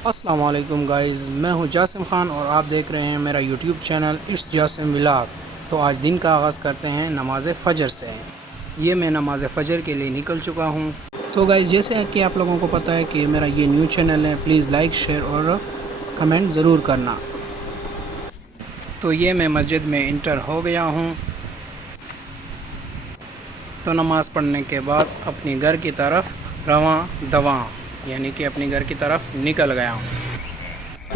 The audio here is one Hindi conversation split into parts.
अस्सलाम वालेकुम गाइज़, मैं हूं जासिम ख़ान और आप देख रहे हैं मेरा YouTube channel it's Jasim vlog. तो आज दिन का आगाज़ करते हैं नमाज़ फ़जर से। ये मैं नमाज़ फ़जर के लिए निकल चुका हूं। तो गाइज़, जैसे कि आप लोगों को पता है कि मेरा ये न्यू चैनल है, प्लीज़ लाइक शेयर और कमेंट ज़रूर करना। तो ये मैं मस्जिद में इंटर हो गया हूँ। तो नमाज़ पढ़ने के बाद अपनी घर की तरफ रवां दवां यानी कि अपनी घर की तरफ निकल गया हूँ।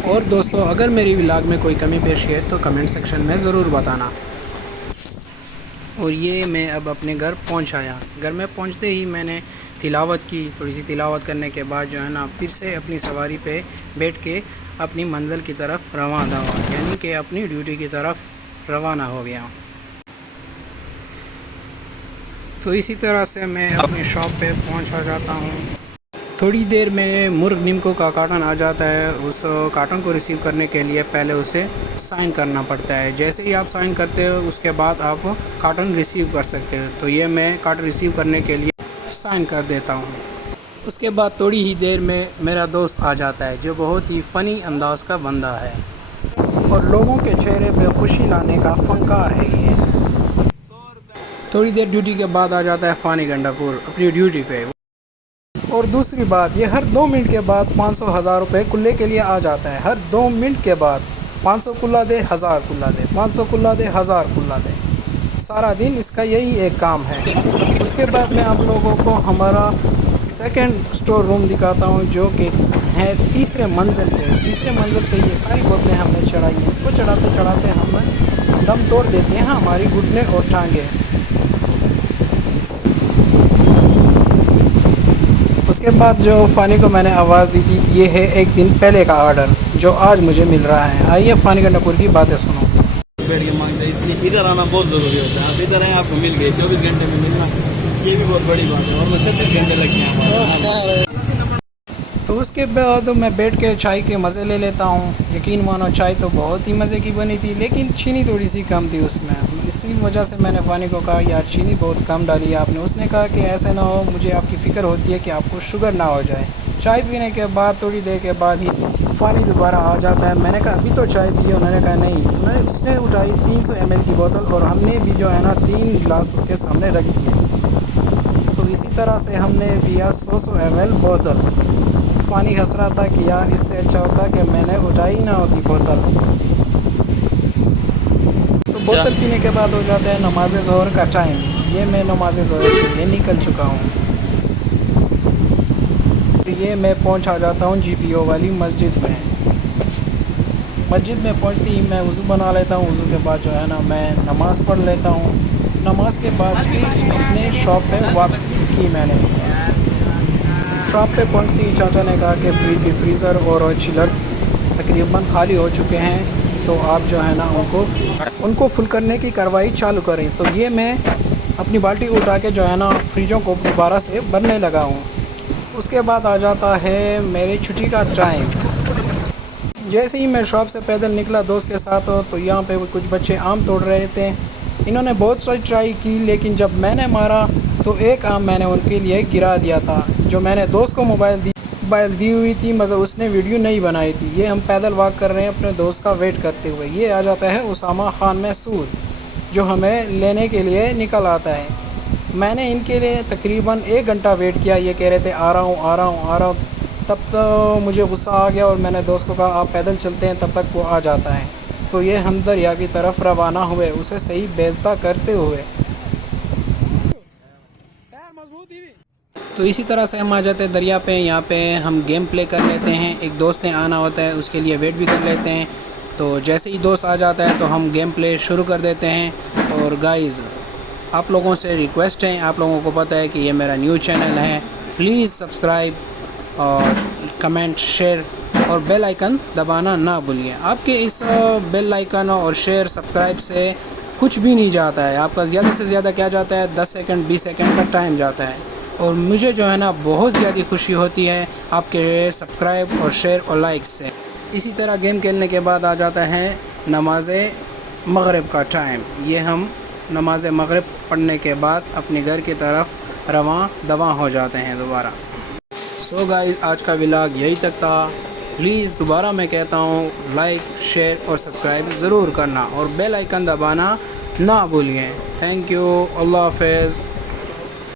और दोस्तों, अगर मेरी व्लॉग में कोई कमी पेश है तो कमेंट सेक्शन में ज़रूर बताना। और ये मैं अब अपने घर पहुँच आया। घर में पहुँचते ही मैंने तिलावत की। थोड़ी सी तिलावत करने के बाद जो है ना, फिर से अपनी सवारी पे बैठ के अपनी मंजिल की तरफ रवां दवां यानी कि अपनी ड्यूटी की तरफ रवाना हो गया। तो इसी तरह से मैं अपनी शॉप पे पहुँच जाता हूँ। थोड़ी देर में मुर्ग निम्को का कार्टन आ जाता है। उस कार्टन को रिसीव करने के लिए पहले उसे साइन करना पड़ता है। जैसे ही आप साइन करते हो उसके बाद आप कार्टन रिसीव कर सकते हो। तो ये मैं कार्टन रिसीव करने के लिए साइन कर देता हूँ। उसके बाद थोड़ी ही देर में मेरा दोस्त आ जाता है, जो बहुत ही फ़नी अंदाज का बंदा है और लोगों के चेहरे पे खुशी लाने का फनकार है ये। थोड़ी देर ड्यूटी के बाद आ जाता है फ़ानी गंडापुर अपनी ड्यूटी पे। और दूसरी बात, ये हर 2 मिनट के बाद 500 हज़ार रुपये कुल्ले के लिए आ जाता है। हर 2 मिनट के बाद 500 कुल्ला दे, 1000 कुल्ला दे, 500 कुल्ला दे, 1000 कुल्ला दे। सारा दिन इसका यही एक काम है। उसके बाद मैं आप लोगों को हमारा सेकंड स्टोर रूम दिखाता हूँ, जो कि है तीसरे मंजिल पे। तीसरे मंजिल पे ये सारी बोतलें हमने चढ़ाई हैं। इसको चढ़ाते चढ़ाते हम दम तोड़ देते हैं हमारी घुटने और टांगे। उसके बाद जो फ़ानी को मैंने आवाज़ दी थी, ये है एक दिन पहले का ऑर्डर जो आज मुझे मिल रहा है। आइए फ़ानी गंडापुर की बातें सुनो। बैठ के मांगते हैं, इसलिए इधर आना बहुत ज़रूरी होता है। आप इधर आए, आपको मिल गए 24 घंटे में मिलना, ये भी बहुत बड़ी बात है। और मैं 36 घंटे लग गए हमारे। तो उसके बाद मैं बैठ के चाय के मज़े ले लेता हूँ। यकीन मानो, चाय तो बहुत ही मज़े की बनी थी, लेकिन चीनी थोड़ी सी कम थी उसमें। इसी वजह से मैंने फ़ानी को कहा, यार चीनी बहुत कम डाली है आपने। उसने कहा कि ऐसे ना हो, मुझे आपकी फ़िक्र होती है कि आपको शुगर ना हो जाए। चाय पीने के बाद थोड़ी देर के बाद ही फ़ानी दोबारा आ जाता है। मैंने कहा अभी तो चाय पी है। उन्होंने कहा नहीं। उसने उठाई 300 ml की बोतल और हमने भी जो है ना 3 गिलास उसके सामने रख दिए। तो इसी तरह से हमने पिया 100 ml बोतल। फ़ानी हंस रहा था कि यार इससे अच्छा होता कि मैंने उठाई ना होती बोतल। तो बोतल पीने के बाद हो जाता है नमाज ज़ोहर का टाइम। ये मैं नमाज ज़ोहर के लिए निकल चुका हूँ। ये मैं पहुँच आ जाता हूँ GPO वाली मस्जिद में। मस्जिद में पहुँचते ही मैं वज़ू बना लेता हूँ। वज़ू के बाद जो है ना, मैं नमाज़ पढ़ लेता हूँ। नमाज के बाद भी अपने शॉप पे वापसी की मैंने। शॉप पे पहुँचते ही चाचा ने कहा कि फ्रीज़र और चिलर तकरीबन खाली हो चुके हैं, तो आप जो है ना उनको फुल करने की कार्रवाई चालू करें। तो ये मैं अपनी बाल्टी उठा के जो है ना फ्रिजों को दोबारा से भरने लगा हूँ। उसके बाद आ जाता है मेरी छुट्टी का टाइम। जैसे ही मैं शॉप से पैदल निकला दोस्त के साथ, तो यहाँ पे कुछ बच्चे आम तोड़ रहे थे। इन्होंने बहुत सारी ट्राई की, लेकिन जब मैंने मारा तो एक आम मैंने उनके लिए गिरा दिया था। जो मैंने दोस्त को मोबाइल दी हुई थी, मगर उसने वीडियो नहीं बनाई थी। ये हम पैदल वॉक कर रहे हैं अपने दोस्त का वेट करते हुए। ये आ जाता है उसामा खान महसूद, जो हमें लेने के लिए निकल आता है। मैंने इनके लिए तकरीबन 1 घंटा वेट किया। ये कह रहे थे आ रहा हूँ आ रहा हूँ आ रहा हूँ। तब तो मुझे गुस्सा आ गया और मैंने दोस्त को कहा आप पैदल चलते हैं, तब तक वो आ जाता है। तो ये हम दरिया की तरफ रवाना हुए, उसे सही बेइज्जत करते हुए। तो इसी तरह से हम आ जाते हैं दरिया पे। यहाँ पे हम गेम प्ले कर लेते हैं। एक दोस्त ने आना होता है, उसके लिए वेट भी कर लेते हैं। तो जैसे ही दोस्त आ जाता है तो हम गेम प्ले शुरू कर देते हैं। और गाइज़, आप लोगों से रिक्वेस्ट है, आप लोगों को पता है कि ये मेरा न्यू चैनल है, प्लीज़ सब्सक्राइब और कमेंट शेयर और बेल आइकन दबाना ना भूलिए। आपके इस बेल आइकन और शेयर सब्सक्राइब से कुछ भी नहीं जाता है। आपका ज़्यादा से ज़्यादा क्या जाता है, 10 सेकंड 20 सेकंड का टाइम जाता है। और मुझे जो है ना बहुत ज़्यादा खुशी होती है आपके सब्सक्राइब और शेयर और लाइक से। इसी तरह गेम खेलने के बाद आ जाता है नमाज मगरिब का टाइम। ये हम नमाज मगरिब पढ़ने के बाद अपने घर की तरफ रवां दवां हो जाते हैं दोबारा। सो गाइस, आज का व्लॉग यही तक था। प्लीज़ दोबारा मैं कहता हूँ लाइक शेयर और सब्सक्राइब ज़रूर करना और बेल आइकन दबाना ना भूलिए। Thank you. अल्लाह हाफ़िज़।